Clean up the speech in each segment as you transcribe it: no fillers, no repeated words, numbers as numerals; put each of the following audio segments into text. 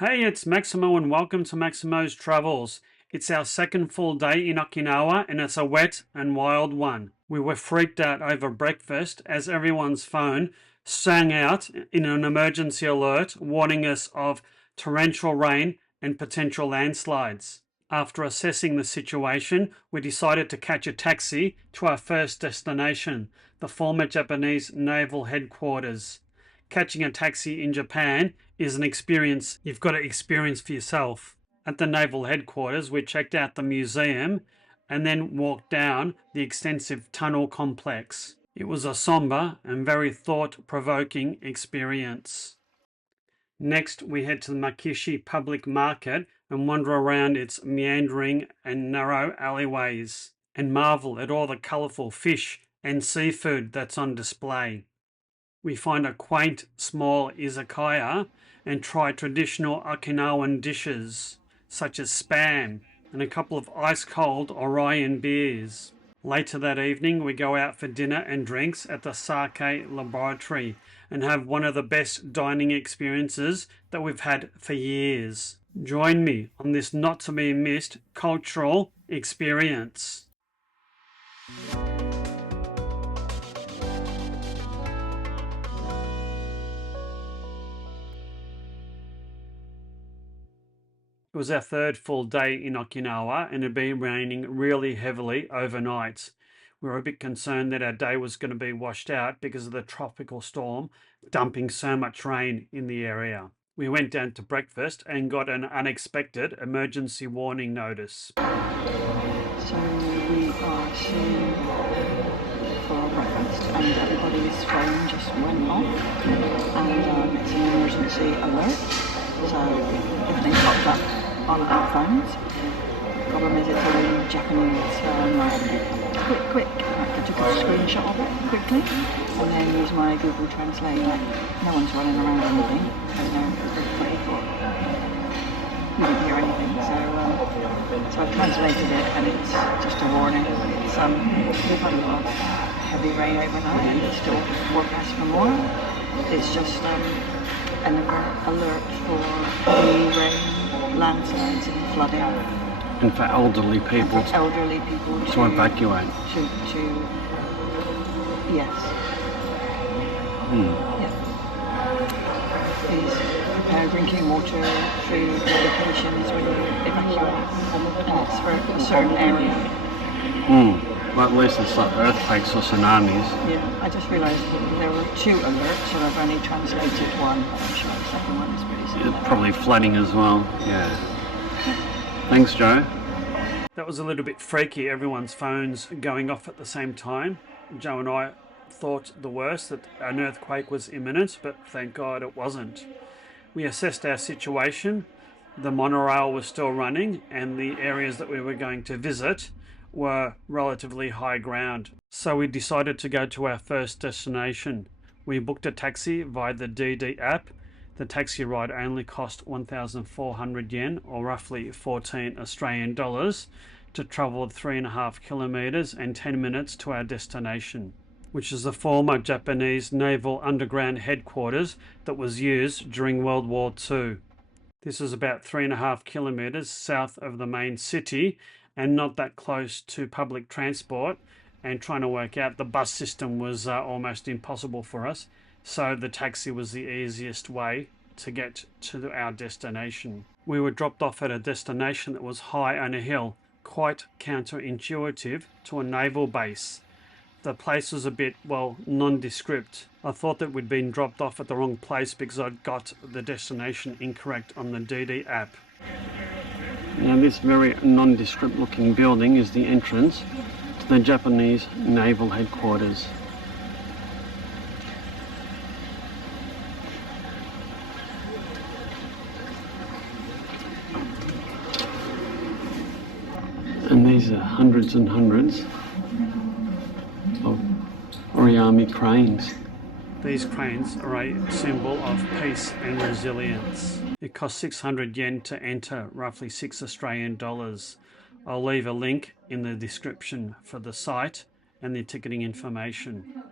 Hey, it's Maximo and welcome to Maximo's Travels. It's our second full day in Okinawa and it's a wet and wild one. We were freaked out over breakfast as everyone's phone sang out in an emergency alert warning us of torrential rain and potential landslides. After assessing the situation, we decided to catch a taxi to our first destination, the former Japanese Naval headquarters. Catching a taxi in Japan is an experience you've got to experience for yourself. At the naval headquarters, we checked out the museum and then walked down the extensive tunnel complex. It was a somber and very thought-provoking experience. Next, we head to the Makishi public market and wander around its meandering and narrow alleyways and marvel at all the colourful fish and seafood that's on display. We find a quaint small izakaya and try traditional Okinawan dishes such as spam and a couple of ice-cold Orion beers. Later that evening we go out for dinner and drinks at the sake laboratory and have one of the best dining experiences that we've had for years. Join me on this not to be missed cultural experience. It was our third full day in Okinawa and it had been raining really heavily overnight. We were a bit concerned that our day was going to be washed out because of the tropical storm dumping so much rain in the area. We went down to breakfast and got an unexpected emergency warning notice. So we are sitting for breakfast and everybody's phone just went off and it's an emergency alert. So everything popped up on our phones. The problem is it's all in Japanese, so I'm like, quick. I took a screenshot of it quickly and then used my Google Translate. Like, no one's running around or anything. I don't know, everybody thought we didn't hear anything. So I've translated it and it's just a warning. We've had a lot of heavy rain overnight and it's still forecast for more. It's just an alert for heavy rain, landslides and flooding. And for elderly people To evacuate. Yes. Yeah. Please prepare drinking water, food, medications when you evacuate. And it's for a certain area. Well, at least it's like earthquakes or tsunamis. Yeah, I just realised that there were two alerts, so I've only translated one, but I'm sure the second one is pretty similar. Yeah, probably flooding as well. Yeah. Thanks, Joe. That was a little bit freaky, everyone's phones going off at the same time. Joe and I thought the worst, that an earthquake was imminent, but thank God it wasn't. We assessed our situation. The monorail was still running and the areas that we were going to visit were relatively high ground. So we decided to go to our first destination. We booked a taxi via the DD app. The taxi ride only cost 1,400 yen, or roughly 14 Australian dollars, to travel 3.5 kilometres and 10 minutes to our destination, which is the former Japanese naval underground headquarters that was used during World War II. This is about 3.5 kilometres south of the main city and not that close to public transport, and trying to work out the bus system was almost impossible for us. So the taxi was the easiest way to get to our destination. We were dropped off at a destination that was high on a hill, quite counterintuitive to a naval base. The place was a bit, nondescript. I thought that we'd been dropped off at the wrong place because I'd got the destination incorrect on the DD app. Now this very nondescript looking building is the entrance to the Japanese naval headquarters. And these are hundreds and hundreds of origami cranes. These cranes are a symbol of peace and resilience. It costs 600 yen to enter, roughly 6 Australian dollars. I'll leave a link in the description for the site and the ticketing information.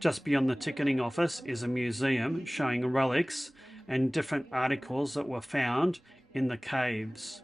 Just beyond the ticketing office is a museum showing relics and different articles that were found in the caves.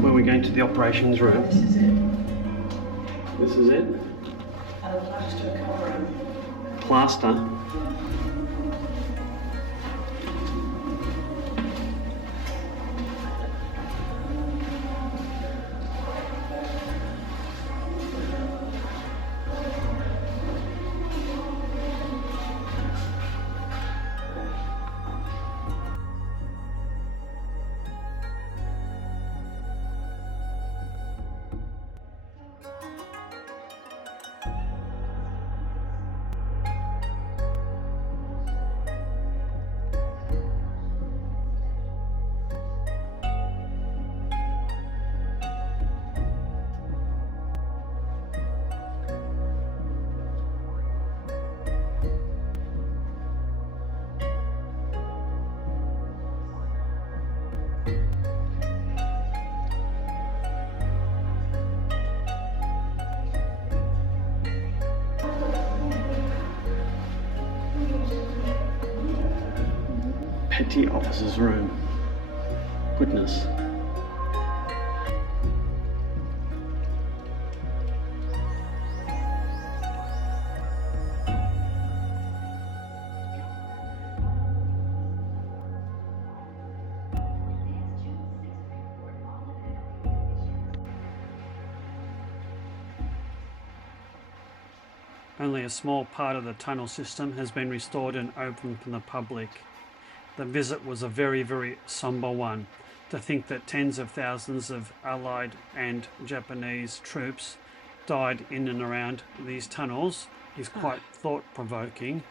Where we're going to the operations room. This is it. This is it. And a plaster covering. Plaster. Petty officer's room. Goodness. Only a small part of the tunnel system has been restored and open for the public. The visit was a very, very somber one. To think that tens of thousands of Allied and Japanese troops died in and around these tunnels is quite thought-provoking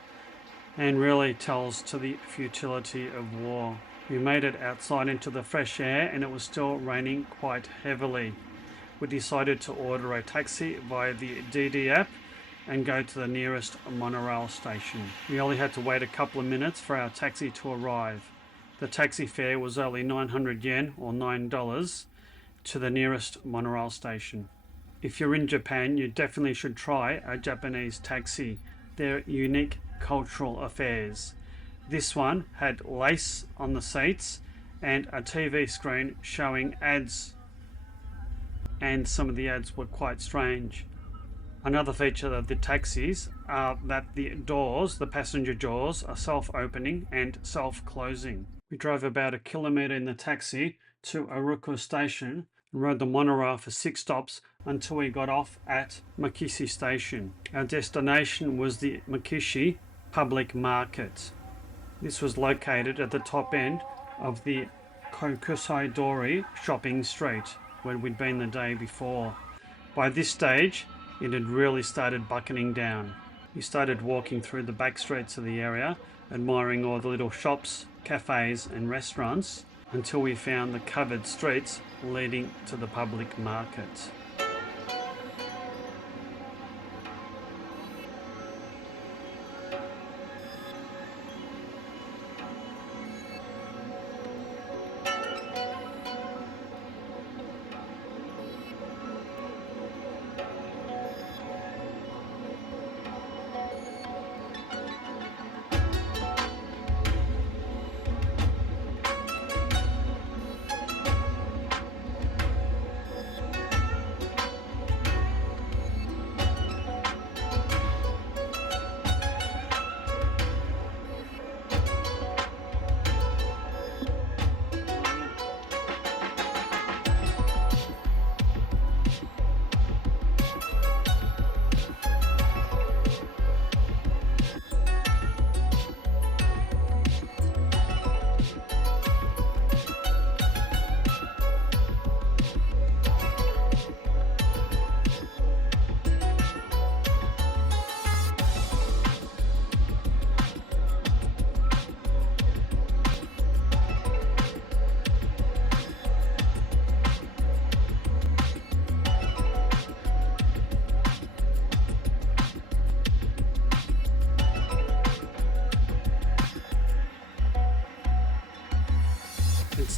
and really tells to the futility of war. We made it outside into the fresh air and it was still raining quite heavily. We decided to order a taxi via the DD app and go to the nearest monorail station. We only had to wait a couple of minutes for our taxi to arrive. The taxi fare was only 900 yen or $9 to the nearest monorail station. If you're in Japan, you definitely should try a Japanese taxi. They're unique cultural affairs. This one had lace on the seats and a TV screen showing ads, and some of the ads were quite strange. Another feature of the taxis are that the doors, the passenger doors, are self-opening and self-closing. We drove about 1 kilometre in the taxi to Aruku station and rode the monorail for 6 stops until we got off at Makishi station. Our destination was the Makishi public market. This was located at the top end of the Kokusai Dori shopping street where we'd been the day before. By this stage, it had really started bucketing down. We started walking through the back streets of the area, admiring all the little shops, cafes and restaurants, until we found the covered streets leading to the public market.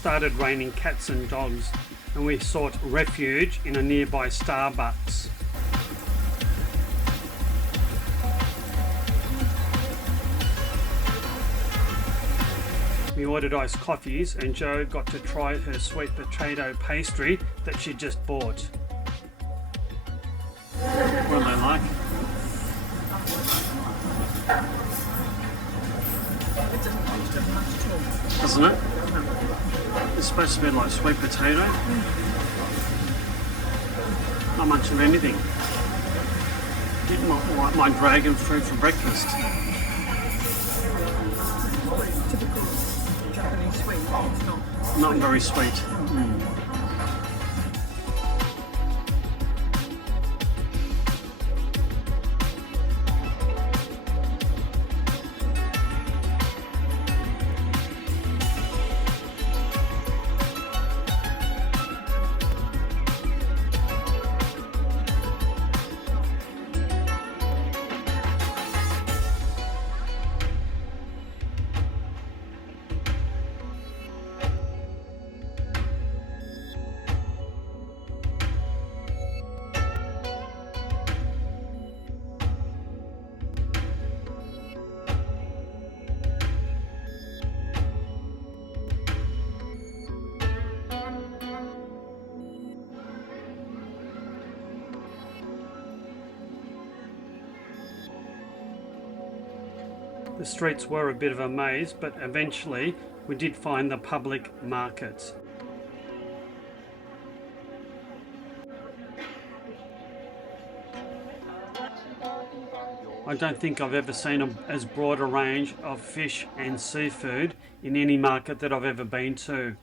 started raining cats and dogs, and we sought refuge in a nearby Starbucks. We ordered iced coffees, and Jo got to try her sweet potato pastry that she just bought. What do they like? Doesn't it? It's supposed to be like sweet potato. Not much of anything. Didn't like my dragon fruit for breakfast. Typical Japanese sweet, it's not. Not very sweet. The streets were a bit of a maze, but eventually we did find the public markets. I don't think I've ever seen as broad a range of fish and seafood in any market that I've ever been to.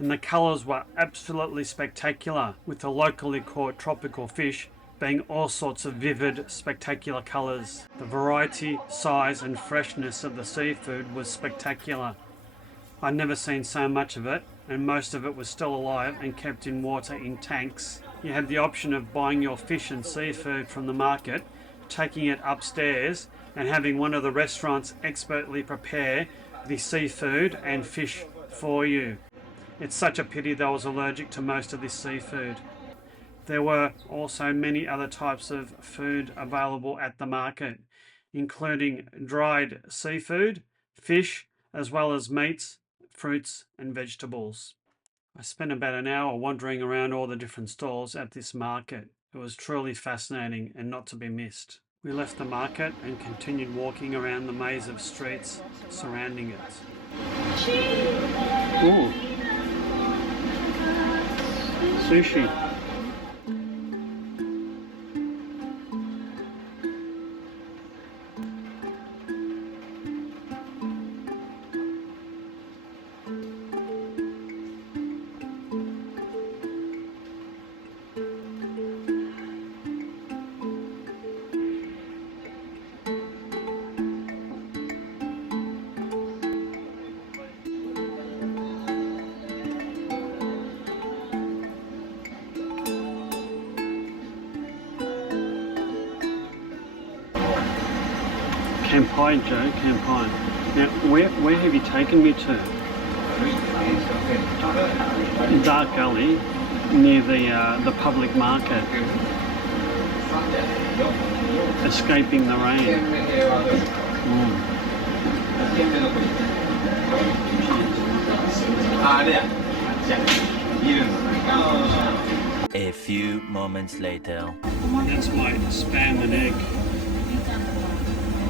And the colours were absolutely spectacular, with the locally caught tropical fish being all sorts of vivid, spectacular colours. The variety, size and freshness of the seafood was spectacular. I'd never seen so much of it, and most of it was still alive and kept in water in tanks. You had the option of buying your fish and seafood from the market, taking it upstairs and having one of the restaurants expertly prepare the seafood and fish for you. It's such a pity that I was allergic to most of this seafood. There were also many other types of food available at the market, including dried seafood, fish, as well as meats, fruits and vegetables. I spent about an hour wandering around all the different stalls at this market. It was truly fascinating and not to be missed. We left the market and continued walking around the maze of streets surrounding it. Ooh. Sushi. Campai, Joe, Campai. Now, where have you taken me to? Dark alley near the public market. Escaping the rain. A few moments later. That's my spam and egg.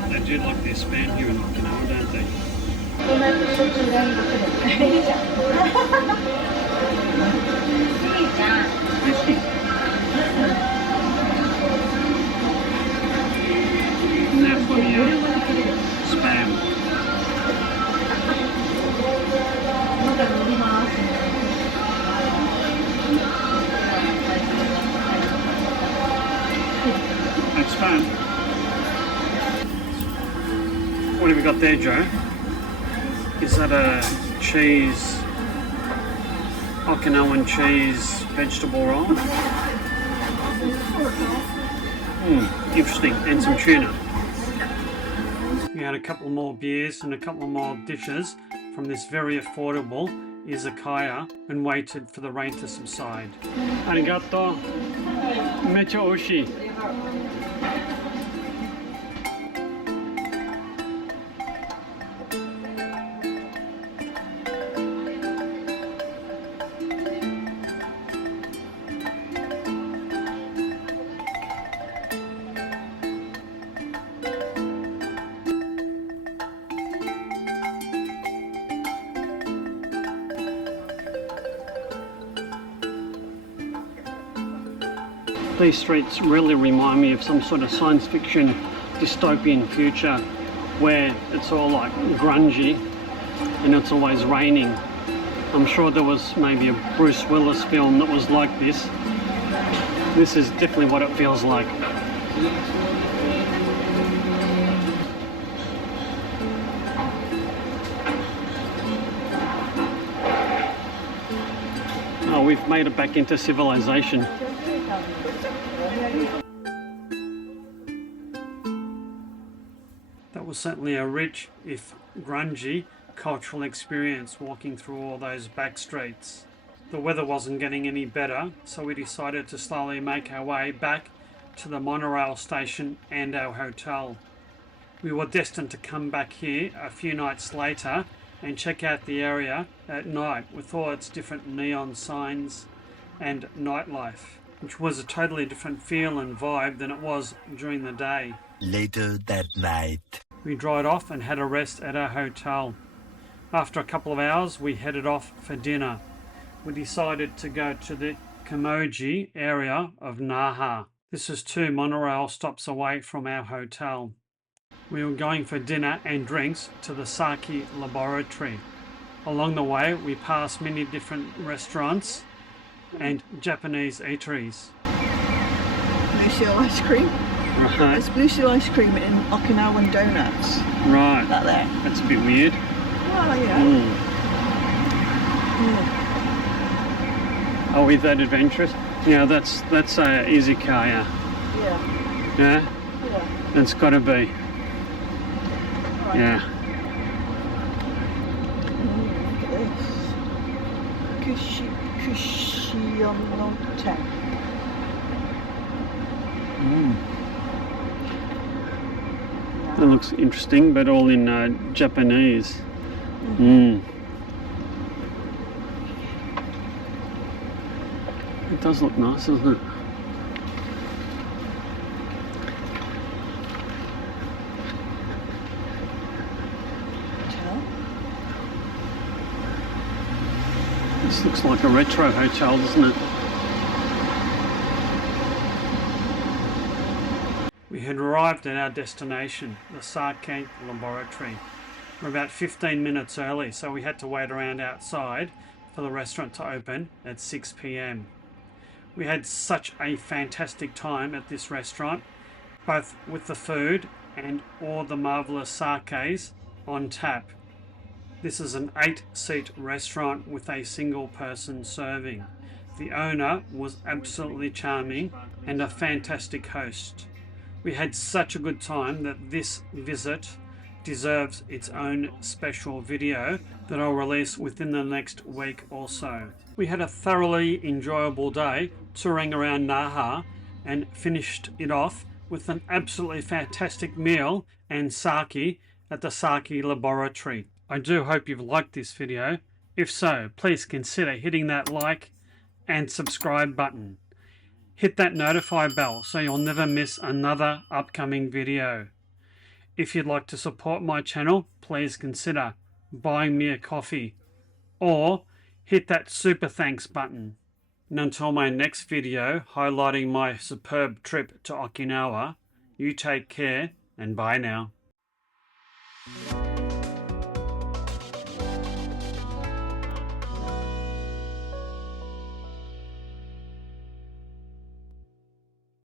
They do like their spam here in Okinawa, don't they? Now for the spam. That's spam. What have we got there, Joe? Is that a cheese, Okinawan cheese vegetable roll? Interesting, and some tuna. We had a couple more beers and a couple more dishes from this very affordable Izakaya and waited for the rain to subside. Arigato. Mecha oishii. These streets really remind me of some sort of science fiction dystopian future where it's all like grungy and it's always raining. I'm sure there was maybe a Bruce Willis film that was like this. This is definitely what it feels like. Oh, we've made it back into civilization. That was certainly a rich, if grungy, cultural experience walking through all those back streets. The weather wasn't getting any better, so we decided to slowly make our way back to the monorail station and our hotel. We were destined to come back here a few nights later and check out the area at night with all its different neon signs and nightlife, which was a totally different feel and vibe than it was during the day. Later that night. We dried off and had a rest at our hotel. After a couple of hours, we headed off for dinner. We decided to go to the Kimoji area of Naha. This is 2 monorail stops away from our hotel. We were going for dinner and drinks to the sake laboratory. Along the way, we passed many different restaurants and Japanese eateries. Blue Seal ice cream. Right, There's Blue Seal ice cream in Okinawan donuts. right. That there. That's a bit weird. Oh yeah. Are we that adventurous? Yeah, that's Izakaya. Yeah. Yeah, Yeah. it's got to be. Right. Yeah. Look at this. Kushionote. That looks interesting, but all in Japanese. It does look nice, doesn't it? Hotel. This looks like a retro hotel, doesn't it? We had arrived at our destination, the sake laboratory. We're about 15 minutes early, so we had to wait around outside for the restaurant to open at 6 p.m. We had such a fantastic time at this restaurant, both with the food and all the marvellous sakes on tap. This is an 8-seat restaurant with a single person serving. The owner was absolutely charming and a fantastic host. We had such a good time that this visit deserves its own special video that I'll release within the next week or so. We had a thoroughly enjoyable day touring around Naha and finished it off with an absolutely fantastic meal and sake at the sake laboratory. I do hope you've liked this video. If so, please consider hitting that like and subscribe button. Hit that notify bell so you'll never miss another upcoming video. If you'd like to support my channel, please consider buying me a coffee or hit that super thanks button. And until my next video highlighting my superb trip to Okinawa, you take care and bye now.